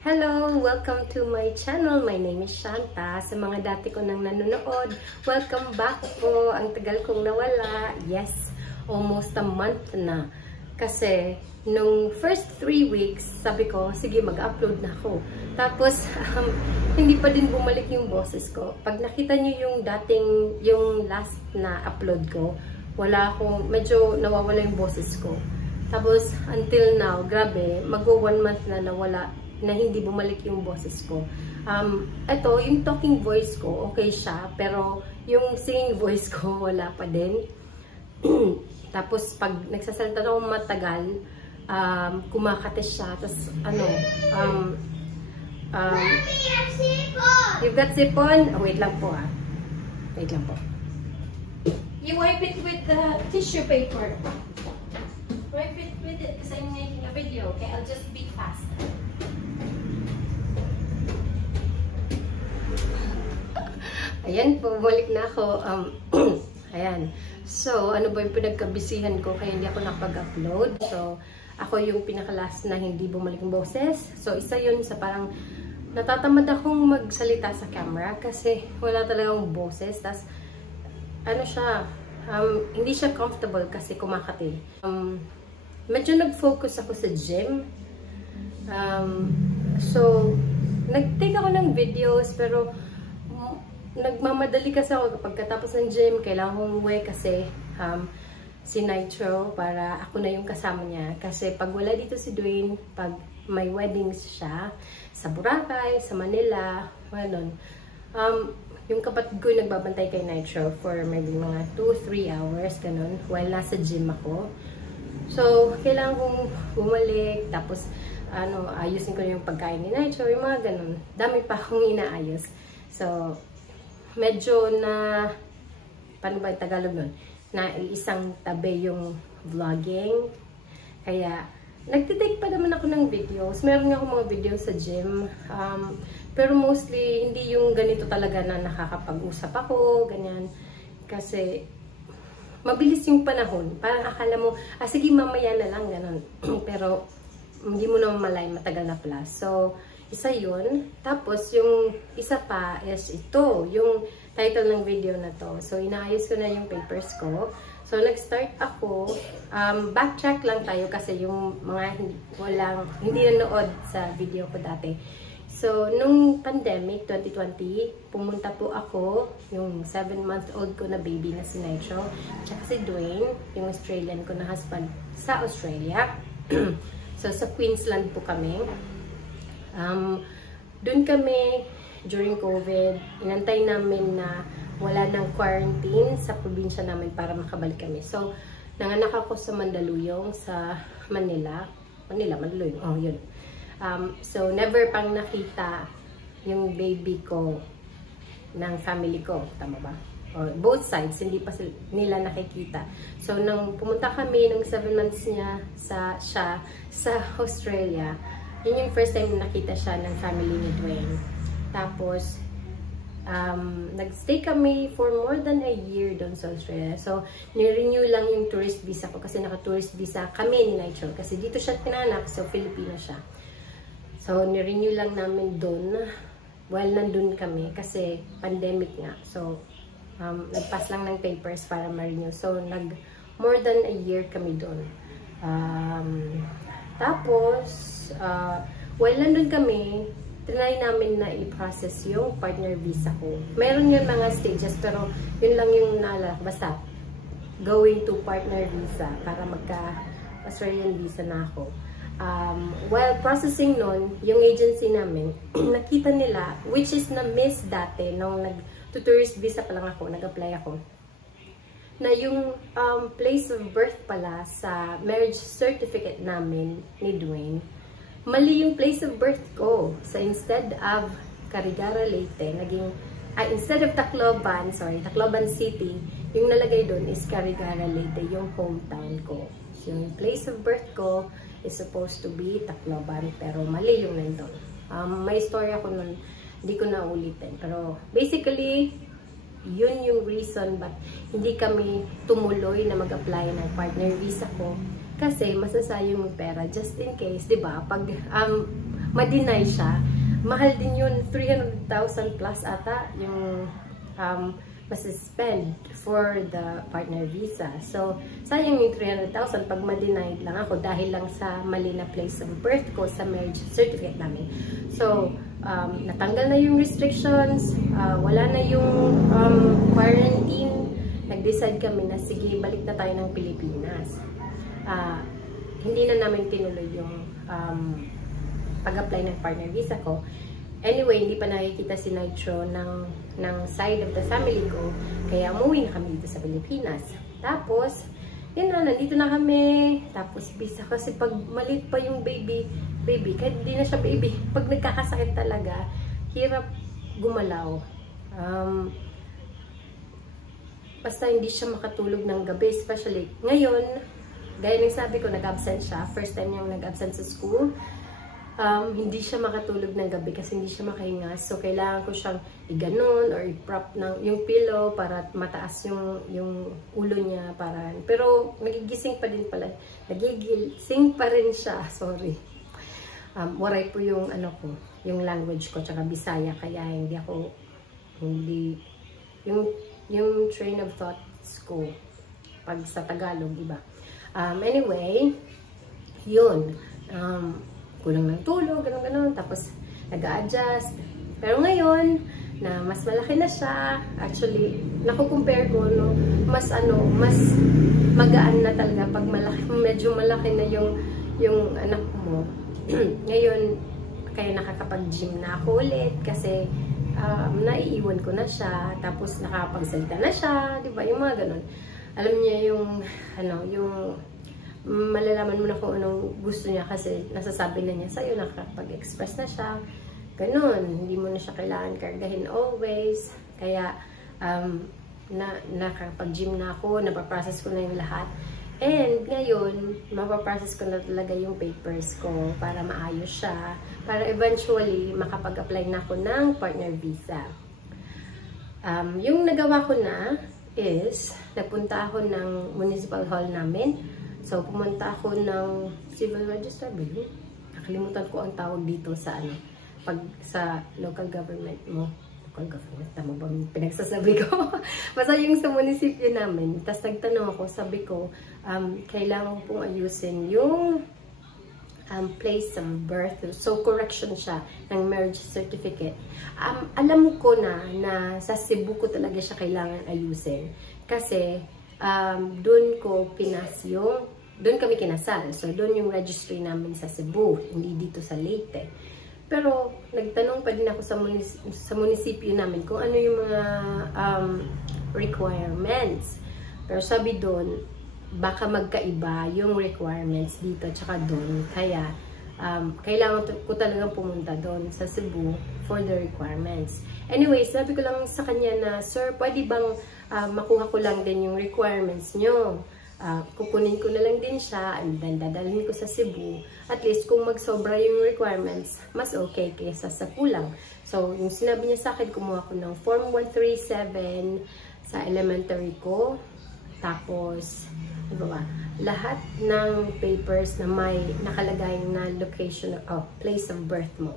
Hello! Welcome to my channel. My name is Shanta. Sa mga dati ko nang nanonood, welcome back po. Ang tagal kong nawala. Yes, almost a month na. Kasi, nung first 3 weeks, sabi ko, sige, mag-upload na ako. Tapos, hindi pa din bumalik yung boses ko. Pag nakita nyo yung last na upload ko, wala akong, medyo nawawala yung boses ko. Tapos, until now, grabe, mag-1 month na nawala, na hindi bumalik yung boses ko. Ito, yung talking voice ko, okay siya. Pero, yung singing voice ko, wala pa din. Tapos, pag nagsasalita ako matagal, kumakate siya. Tapos, you've got sipon? Oh, wait lang po Wait lang po. You wipe it with the tissue paper. Wipe it with it because I'm making a video. Okay, I'll just be fast. Ayan, bumalik na ako. Ayan. So, ano ba yung pinagkabisihan ko kaya hindi ako nakapag-upload? So, ako yung pinaka-last na hindi bumalik yung boses. So, isa yun sa parang natatamad akong magsalita sa camera kasi wala talagang boses. Tas, ano siya, hindi siya comfortable kasi kumakati. Medyo nag-focus ako sa gym. So, nag-take ako ng videos pero nagmamadali kasi ako kapag katapos ng gym, kailangan kong umuwi kasi si Nitro para ako na yung kasama niya. Kasi pag wala dito si Dwayne, pag may weddings siya sa Boracay, sa Manila, ganun. Yung kapatid ko yung nagbabantay kay Nitro for maybe mga 2-3 hours, ganun, while nasa gym ako. So, kailangan kong bumalik, tapos ayusin ko yung pagkain ni Nitro, yung mga ganun. Dami pa akong inaayos. So, medyo na, paano ba yung Tagalog nun? Na isang tabi yung vlogging. Kaya, nagtitake pa naman ako ng videos. Meron nga akong mga videos sa gym. Pero mostly, hindi yung ganito talaga na nakakapag-usap ako, ganyan. Kasi, mabilis yung panahon. Parang akala mo, sige mamaya na lang, ganun. Pero, hindi mo naman malay, matagal na pala. So, isa yun. Tapos, yung isa pa is ito, yung title ng video na to. So, inaayos ko na yung papers ko. So, nag-start ako. Backtrack lang tayo kasi yung mga hindi nanood sa video ko dati. So, nung pandemic, 2020, pumunta po ako, yung 7-month-old ko na baby na si Nitro, tsaka si Dwayne, yung Australian ko na husband, sa Australia. So, sa Queensland po kami. Doon kami during COVID, inantay namin na wala ng quarantine sa probinsya namin para makabalik kami. So, nanganak ako sa Mandaluyong, sa Manila. Mandaluyong. Oh, yun. So, never pang nakita yung baby ko ng family ko. Tama ba? Or both sides, hindi pa nila nakikita. So, nung pumunta kami, nung 7 months niya sa Australia, yun yung first time nakita siya ng family ni Dwayne. Tapos, nag-stay kami for more than a year doon sa Australia. So, ni-renew lang yung tourist visa ko kasi naka-tourist visa kami ni Nitro. Kasi dito siya pinanak, so Filipino siya. So, ni-renew lang namin doon while nandun kami kasi pandemic nga. So, nag-pass lang ng papers para ma-renew. So, more than a year kami doon. Tapos, while nandun kami, trinay namin na i-process yung partner visa ko. Meron yun mga stages, pero yun lang yung naalala. Basta, going to partner visa para magka-Australian visa na ako. While processing nun, yung agency namin, nakita nila, which is na-miss dati, nung nag-tourist visa pa lang ako, nag-apply ako, na yung place of birth pala sa marriage certificate namin ni Dwayne, mali yung place of birth ko. So, instead of Carigara, Leyte, instead of Tacloban City, yung nalagay doon is Carigara, Leyte, yung hometown ko. So, yung place of birth ko is supposed to be Tacloban, pero mali yung nandun. May story ako nun, hindi ko na ulitin. Pero, basically, yun yung reason but hindi kami tumuloy na mag-apply ng partner visa ko kasi masasayang yung pera just in case, 'di ba? Pag ma-deny siya, mahal din yun, 300,000 plus ata yung mas-spend for the partner visa. So, sayang yung 300,000 pag ma-denied lang ako dahil lang sa mali na place of birth ko sa marriage certificate namin. So, natanggal na yung restrictions, wala na yung quarantine, nag-decide kami na sige, balik na tayo ng Pilipinas. Hindi na namin tinuloy yung pag-apply ng partner visa ko. Anyway, hindi pa nakikita si Nitro ng side of the family ko, kaya umuwi na kami dito sa Pilipinas. Tapos, yun na, nandito na kami. Tapos, bisa kasi pag maliit pa yung baby, kahit hindi na siya baby, pag nagkakasakit talaga, hirap gumalaw. Basta hindi siya makatulog ng gabi, especially ngayon, gaya ng sabi ko, nag-absent siya. First time niyang nag-absent sa school. Hindi siya makatulog ng gabi kasi hindi siya makahinga. So, kailangan ko siyang iganon or i-prop ng yung pillow para mataas yung ulo niya. Pero, nagigising pa din pala. Nagigising pa rin siya. Sorry. Waray po yung yung language ko, tsaka Bisaya. Kaya yung train of thoughts ko pag sa Tagalog, iba. Anyway, yun. Kulang ng tulog, ganun-ganun. Tapos, nag-a-adjust. Pero ngayon, na mas malaki na siya, actually, nakukumpare ko, no, mas magaan na talaga pag medyo malaki na yung anak mo. Ngayon, kaya nakakapag-gym na ako ulit kasi naiiwan ko na siya, tapos nakapagsalita na siya, di ba? Yung mga ganun. Alam niya yung malalaman mo na kung anong gusto niya kasi nasasabi na niya sa'yo, nakapag-express na siya. Ganun, hindi mo na siya kailangan kargahin always. Kaya, nakapag-gym na ako, napaprocess ko na yung lahat. And ngayon, mapaprocess ko na talaga yung papers ko para maayos siya. Para eventually, makapag-apply na ako ng partner visa. Yung nagawa ko na is, nagpunta ako ng municipal hall namin. So, pumunta ako ng civil register building. Nakalimutan ko ang tawag dito sa pag sa local government mo. Local government, tama ba pinagsasabi ko? Basta yung sa munisipyo namin. Tapos nagtanong ako, sabi ko, kailangan pong ayusin yung place of birth. So, correction siya ng marriage certificate. Alam ko na sa Cebu ko talaga siya kailangan ayusin. Kasi, doon kami kinasal. So, doon yung registry namin sa Cebu, hindi dito sa Leyte. Pero, nagtanong pa din ako sa munisipyo namin kung ano yung mga requirements. Pero sabi doon, baka magkaiba yung requirements dito at saka doon. Kaya, kailangan ko talagang pumunta doon sa Cebu for the requirements. Anyway, sabi ko lang sa kanya na, Sir, pwede bang makuha ko lang din yung requirements nyo? Kukunin ko na lang din siya and then dadalhin ko sa Cebu. At least kung magsobra yung requirements, mas okay kaysa sa kulang. So, yung sinabi niya sa akin, kumuha ko ng Form 137 sa elementary ko. Tapos, ano ba? Lahat ng papers na may nakalagay na location of place of birth mo.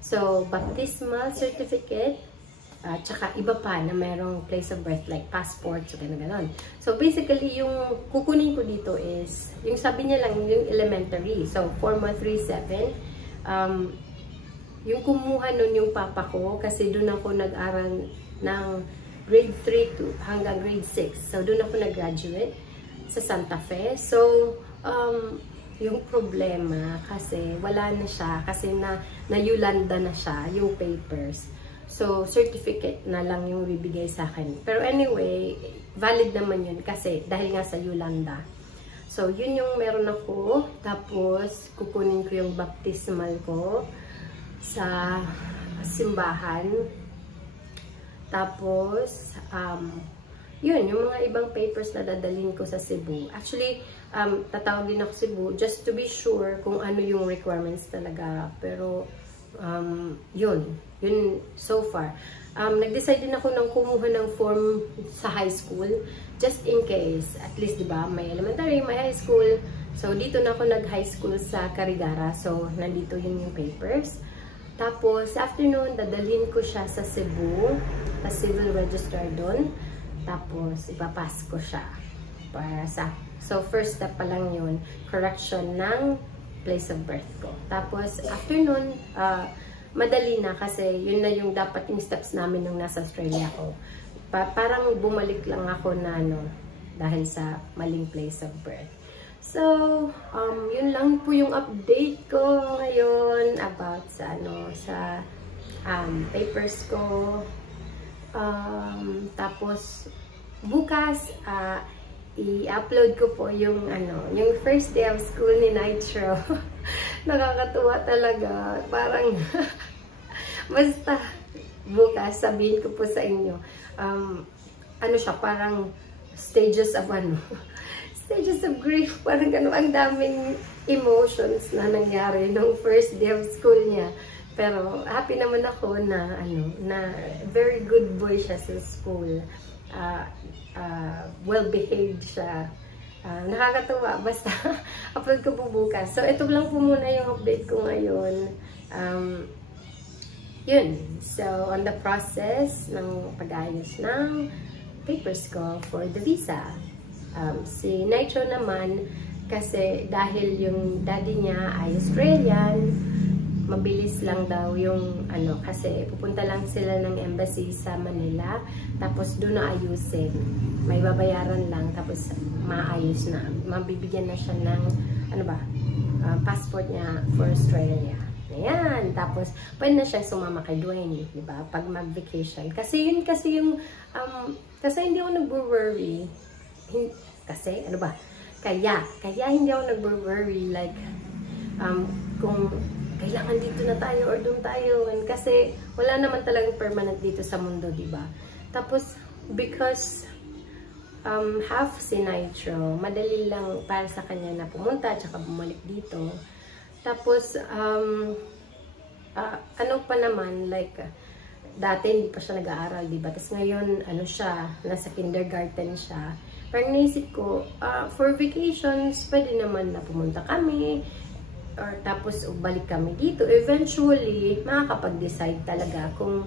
So, baptismal certificate, tsaka iba pa na mayroong place of birth like passport, so gano'n. So, basically, yung kukunin ko dito is, yung sabi niya lang, yung elementary. So, Form 137, yung kumuha nun yung papa ko, kasi doon ako nag-aral ng grade 3 hanggang grade 6. So, doon ako nag-graduate sa Santa Fe. So, yung problema, kasi wala na siya, kasi na-Yolanda na siya, yung papers. So, certificate na lang yung bibigay sa akin. Pero anyway, valid naman yun kasi dahil nga sa Yolanda. So, yun yung meron ako. Tapos, kukunin ko yung baptismal ko sa simbahan. Tapos, yun, yung mga ibang papers na dadalhin ko sa Cebu. Actually, tatawag din ako Cebu just to be sure kung ano yung requirements talaga. Pero, yun so far. Nag-decide din ako ng kumuha ng form sa high school just in case, at least, diba, may elementary, may high school, So, dito na ako nag-high school sa Carigara. So, nandito yun yung papers. Tapos, afternoon, dadalhin ko siya sa Cebu, sa civil registrar doon. Tapos, ipapass ko siya para sa... So, first step pa lang yun, correction ng place of birth ko. Tapos, afternoon, madali na kasi yun na yung dapat yung steps namin nung nasa Australia ko. Parang bumalik lang ako na dahil sa maling place of birth. So, yun lang po yung update ko ngayon about sa papers ko. Tapos, bukas, i-upload ko po yung first day of school ni Nitro. Nakakatuwa talaga. Parang, basta, bukas, sabihin ko po sa inyo, parang stages of stages of grief, parang ang daming emotions na nangyari nung first day of school niya. Pero happy naman ako na na very good boy siya sa school. Well behaved siya. Nakakatuwa, basta upload ko po bukas. So ito lang po muna yung update ko ngayon. Yun. So on the process ng pag-ayos ng papers ko for the visa. Si Nitro naman, kasi dahil yung daddy niya ay Australian, mabilis lang daw yung kasi pupunta lang sila ng embassy sa Manila, tapos doon na ayusin. May babayaran lang, tapos maayos na. Mabibigyan na siya ng, passport niya for Australia. Ayan. Tapos, pwede na siya sumama kay Dwayne, di ba? Pag mag-vacation. Kasi yun kasi yung, kasi hindi ako nag-worry. Kasi, kaya hindi ako nag-worry, like, kung kailangan dito na tayo or doon tayo. Kasi, wala naman talagang permanent dito sa mundo, di ba? Tapos, because, half si Nitro, madali lang para sa kanya na pumunta, tsaka bumalik dito. Tapos, pa naman, like, dati hindi pa siya nag-aaral, diba? Tapos ngayon, nasa kindergarten siya. Parang naisip ko, for vacations, pwede naman na pumunta kami, or tapos balik kami dito. Eventually, makakapag-decide talaga kung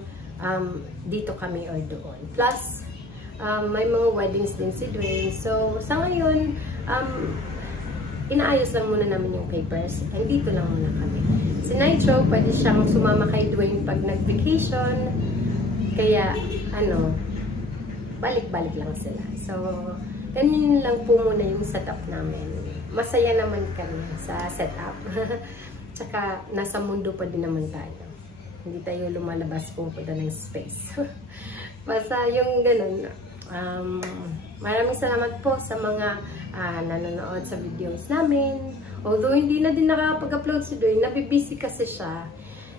dito kami or doon. Plus, may mga weddings din si Dwayne. So, sa ngayon, inaayos lang muna namin yung papers, and dito lang muna kami. Si Nitro, pwede siyang sumama kay Dwayne pag nag-vacation, kaya, balik-balik lang sila. So, ganyan lang po muna yung setup namin. Masaya naman kami sa setup. Tsaka, nasa mundo pa din naman tayo. Hindi tayo lumalabas po ng space. Basta yung ganun. Maraming salamat po sa mga nanonood sa videos namin. Although hindi na din nakapag-upload si Dwayne, nabibisi kasi siya.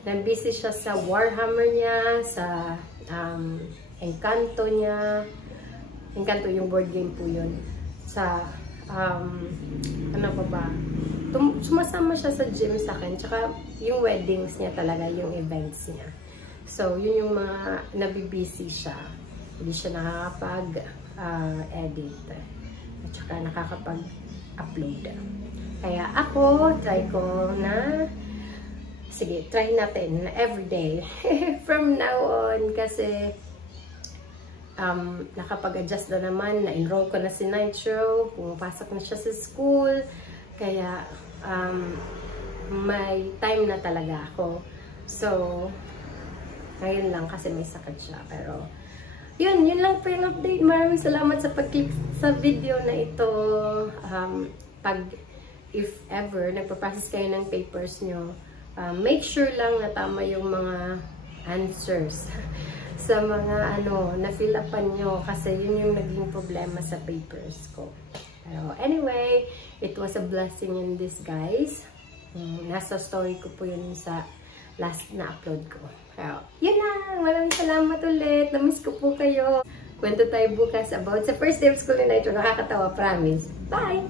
Nabibisi siya sa Warhammer niya, sa Encanto niya. Encanto yung board game po yun. Sa, sumasama siya sa gym sa akin. Tsaka yung weddings niya talaga, yung events niya. So, yun yung mga nabibisi siya. Hindi siya nakakapag-edit. At saka nakakapag-upload. Kaya ako, try ko na, sige, try natin na everyday. From now on, kasi nakapag-adjust na naman, na-enroll ko na si Nitro, pumapasok na siya sa school, kaya may time na talaga ako. So, ngayon lang kasi may sakit siya, pero yun lang po yung update. Maraming salamat sa pag-click sa video na ito. If ever, nagpa-process kayo ng papers nyo, make sure lang na tama yung mga answers sa mga na-fill upan nyo, kasi yun yung naging problema sa papers ko. Pero anyway, it was a blessing in disguise. Nasa story ko po yun sa last na upload ko. Pero, yun lang. Maraming salamat ulit. Namiss ko po kayo. Kwento tayo bukas about sa first day of school ni Nitro. Nakakatawa, promise. Bye!